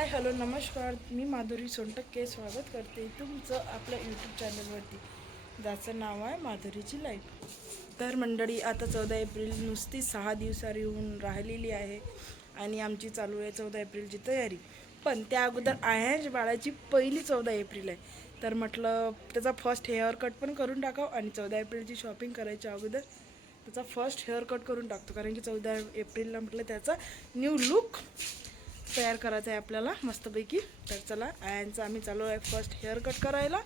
Hi hello नमस्कार, मी माधुरी सोनटक्के स्वागत करते तुमचं आपल्या यूट्यूब चॅनलवरती, ज्याचं नाव आहे माधुरीची लाईफ. तर मंडळी, आता 14 एप्रिल नुसती 6 दिवसावर येऊन राहिलेली आहे आणि आमची चालू आहे 14 एप्रिलची तयारी. पण त्या अगोदर आयांश बाळाची पहिली 14 एप्रिल आहे, तर म्हटलं त्याचा फर्स्ट हेअर कट पण करून टाकावं आणि 14 एप्रिलची शॉपिंग करायच्या अगोदर त्याचा फर्स्ट हेअर कट करून टाकतो, कारण की 14 एप्रिलला म्हटलं त्याचा न्यू लुक तयार करायचं आहे आपल्याला मस्तपैकी. तर चला, आयांचं आम्ही चालू आहे फर्स्ट हेअर कट करायला.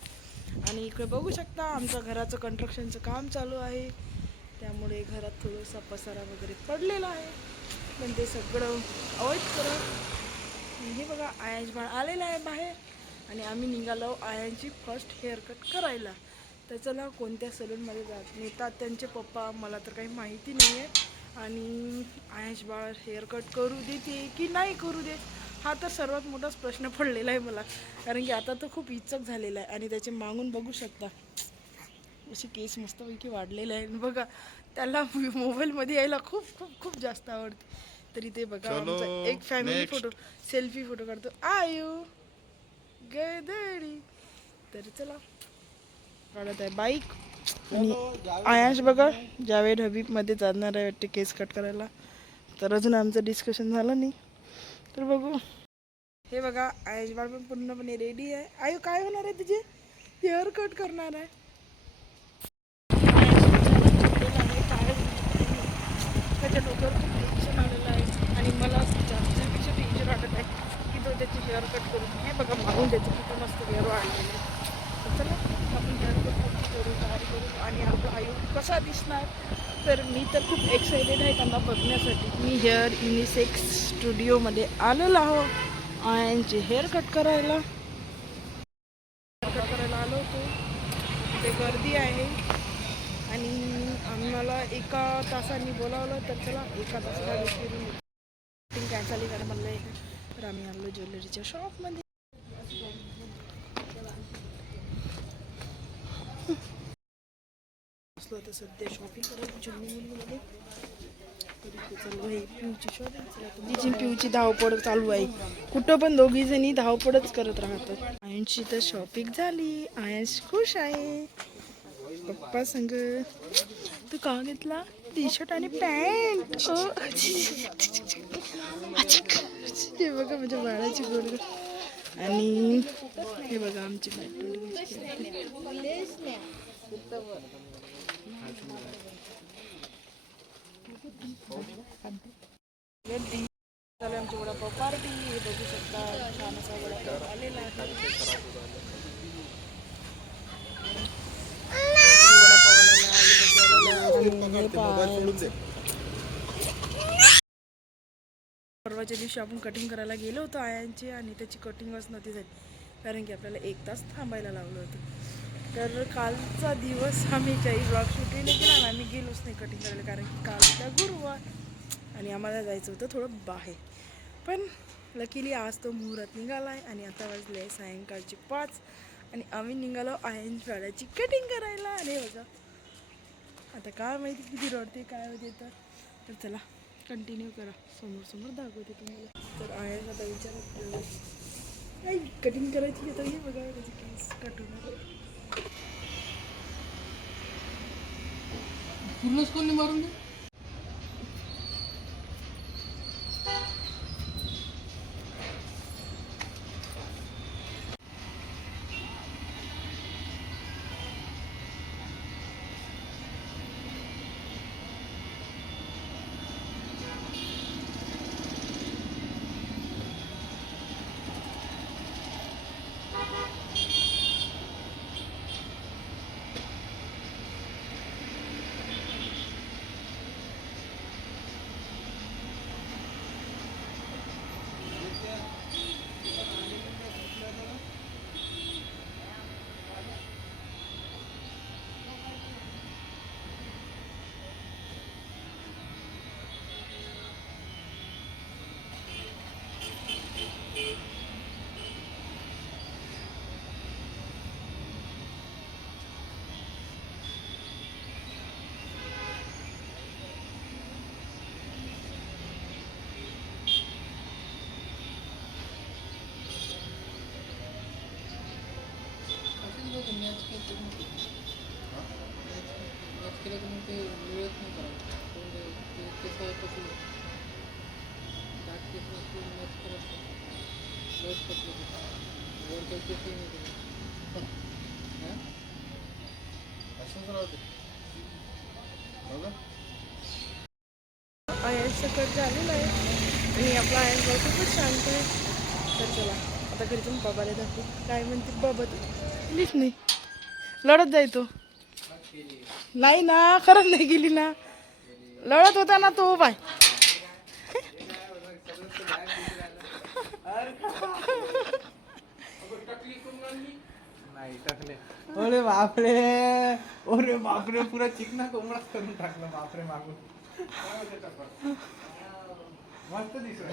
आणि इकडे बघू शकता आमचं घराचं कन्स्ट्रक्शनचं काम चालू आहे, त्यामुळे घरात थोडासा पसारा वगैरे पडलेला आहे, पण ते सगळं अवॉइड करत हे बघा आयांश बाळ आलेलं आहे बाहेर आणि आम्ही निघालो आयांची फर्स्ट हेअर कट करायला. तर चला, कोणत्या सलूनमध्ये नेतात त्यांचे पप्पा मला तर काही माहिती नाही आहे, आणि आयांश बाळ हेअर कट करू देते की नाही करू देत हा तर सर्वात मोठाच प्रश्न पडलेला आहे मला, कारण की आता तो खूप इच्छुक झालेला आहे. आणि त्याचे मागून बघू शकता असे केस मस्तपैकी वाढलेले आहे बघा. त्याला मोबाईलमध्ये यायला खूप खूप खूप जास्त आवडते. तरी ते बघा आमचा एक फॅमिली फोटो सेल्फी फोटो काढतो आयू गदडी. तर चला, काढत आहे बाईक. आणि आयांश बघा जावेद हबीबमध्ये जाणार आहे वाटते केस कट करायला, तर अजून आमचं डिस्कशन झालं नाही, तर बघू. हे बघा आयांश बाळ पण पूर्णपणे रेडी आहे. आयू काय होणार आहे तुझे? हेअर कट करणार आहे. त्याच्या डोक्यावर खूप टेन्शन आलेलं आहे आणि मला जास्तपेक्षा टेन्शन वाटत आहे की तो त्याची हेअर कट करून. हे बघा मागून त्याचं किती मस्त हेअर वाढलेलं आहे. चला आपण हेअर कट करू, तयारी करू आणि आपला आयु कसा दिसणार. तर मी तर खूप एक्सायटेड आहे त्यांना बघण्यासाठी. मी हेअर युनिसेक्स स्टुडिओमध्ये आलेलो आहो आयांचे हेअर कट करायला. आलो होतो, तिथे गर्दी आहे आणि आम्हाला एका तासाने बोलावलं. तर चला, एका तासाला मीटिंग कॅन्सल करायला म्हणलं आहे, तर आम्ही आलो ज्वेलरीच्या शॉपमध्ये. असलो तर सध्या शॉपिंग करायला जुन्नरमध्ये चालू आहे पिऊची शॉपिंग. तिची पिऊची धावपळ चालू आहे, कुठं पण दोघी जणी धावपळच करत राहतात. आयांशी तर शॉपिंग झाली, आयांश खुश आहे पप्पा संग. तू का घेतला? टी शर्ट आणि पॅन्ट. हे बघा माझ्या बाळाची गोड. आणि हे बघा आमची आमची वडापाव पार्टी. हे बघू शकता छान असा वडापाव आलेला आहे. परवाच्या दिवशी आपण कटिंग करायला गेलो होतो आयांची, आणि त्याची कटिंगच नव्हती झाली, कारण की आपल्याला 1 तास थांबायला लावलं होतं. तर कालचा दिवस आम्ही काही ब्लॉग शूटिंग नाही केला आणि आम्ही गेलोच नाही कटिंग करायला, कारण की काल होता गुरुवार आणि आम्हाला जायचं होतं थोडं बाहेर. पण लकीली आज तो मुहूर्त निघाला आहे आणि आता वाजले आहे सायंकाळचे 5 आणि आम्ही निघालो आयांश बाळाची कटिंग करायला. आणि बघा आता काय माहिती किती रडते काय होते. तर चला कंटिन्यू करा, समोर समोर दाखवते तुम्हाला. तर आयांश आता विचारत नाही कटिंग करायची आता. हे बघा त्याची केस कट होणार. पूर्णच कोणी मारून दे. आयस सकट झालेलं आहे आणि आपला आयस भाऊ खूपच शांत आहे. तर चला आता घरी जाऊन बाबाला दाखवू काय म्हणते. बाबा तू गेलीच नाही, लढत जाय तो. नाही ना, खरंच नाही गेली ना, लढत होता ना तो बाय. अरे बापरे, अरे बापरे, पुरा चिकना कोंबडाच करून टाकलं बापरे मागून. मस्त दिसत.